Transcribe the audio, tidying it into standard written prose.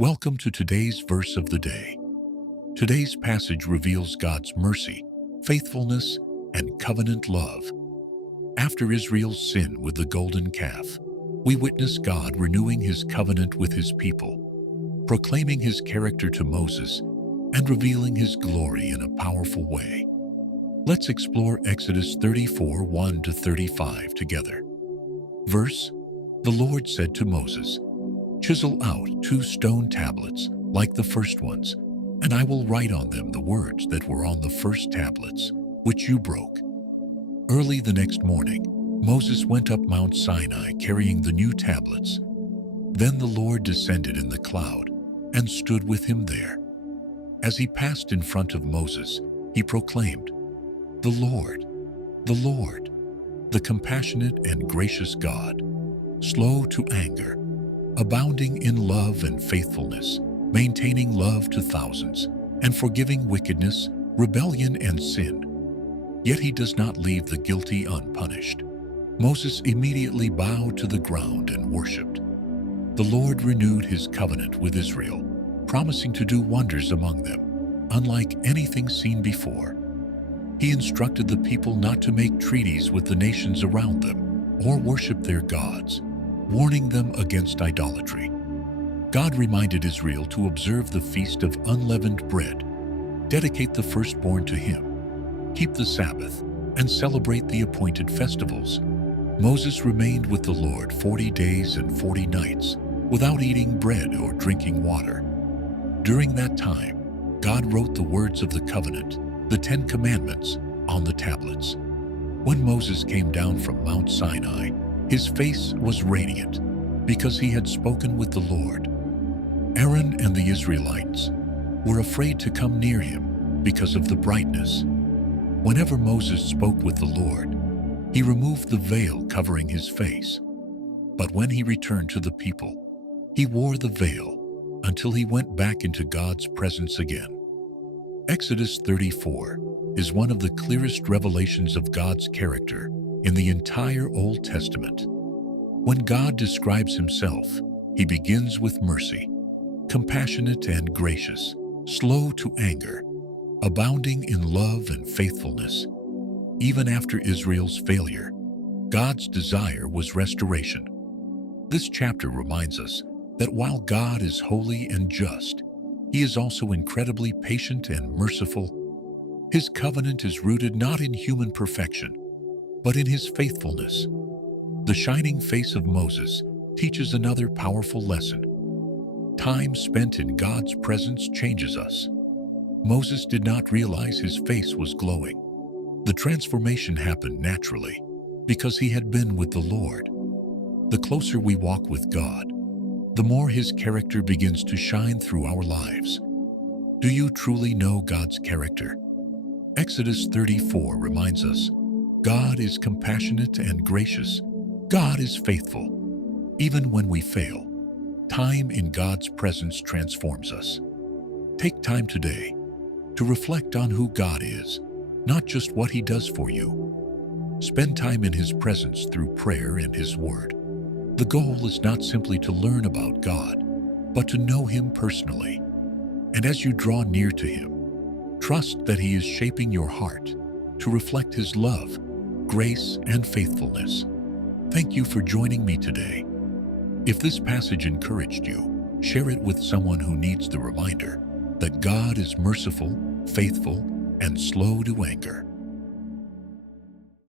Welcome to today's verse of the day. Today's passage reveals God's mercy, faithfulness, and covenant love. After Israel's sin with the golden calf, we witness God renewing his covenant with his people, proclaiming his character to Moses, and revealing his glory in a powerful way. Let's explore Exodus 34, 1-35 together. Verse: The Lord said to Moses, "Chisel out 2 stone tablets like the first ones, and I will write on them the words that were on the first tablets, which you broke." Early the next morning, Moses went up Mount Sinai carrying the new tablets. Then the Lord descended in the cloud and stood with him there. As he passed in front of Moses, he proclaimed, the Lord, the compassionate and gracious God, slow to anger, abounding in love and faithfulness, maintaining love to thousands, and forgiving wickedness, rebellion, and sin. Yet he does not leave the guilty unpunished." Moses immediately bowed to the ground and worshipped. The Lord renewed his covenant with Israel, promising to do wonders among them, unlike anything seen before. He instructed the people not to make treaties with the nations around them or worship their gods, warning them against idolatry. God reminded Israel to observe the Feast of Unleavened Bread, dedicate the firstborn to him, keep the Sabbath, and celebrate the appointed festivals. Moses remained with the Lord 40 days and 40 nights without eating bread or drinking water. During that time, God wrote the words of the covenant, the 10 Commandments, on the tablets. When Moses came down from Mount Sinai, his face was radiant because he had spoken with the Lord. Aaron and the Israelites were afraid to come near him because of the brightness. Whenever Moses spoke with the Lord, he removed the veil covering his face. But when he returned to the people, he wore the veil until he went back into God's presence again. Exodus 34 is one of the clearest revelations of God's character in the entire Old Testament. When God describes himself, he begins with mercy, compassionate and gracious, slow to anger, abounding in love and faithfulness. Even after Israel's failure, God's desire was restoration. This chapter reminds us that while God is holy and just, he is also incredibly patient and merciful. His covenant is rooted not in human perfection, but in his faithfulness. The shining face of Moses teaches another powerful lesson. Time spent in God's presence changes us. Moses did not realize his face was glowing. The transformation happened naturally because he had been with the Lord. The closer we walk with God, the more his character begins to shine through our lives. Do you truly know God's character? Exodus 34 reminds us, God is compassionate and gracious. God is faithful. Even when we fail, time in God's presence transforms us. Take time today to reflect on who God is, not just what he does for you. Spend time in his presence through prayer and his word. The goal is not simply to learn about God, but to know him personally. And as you draw near to him, trust that he is shaping your heart to reflect his love, grace, and faithfulness. Thank you for joining me today. If this passage encouraged you, share it with someone who needs the reminder that God is merciful, faithful, and slow to anger.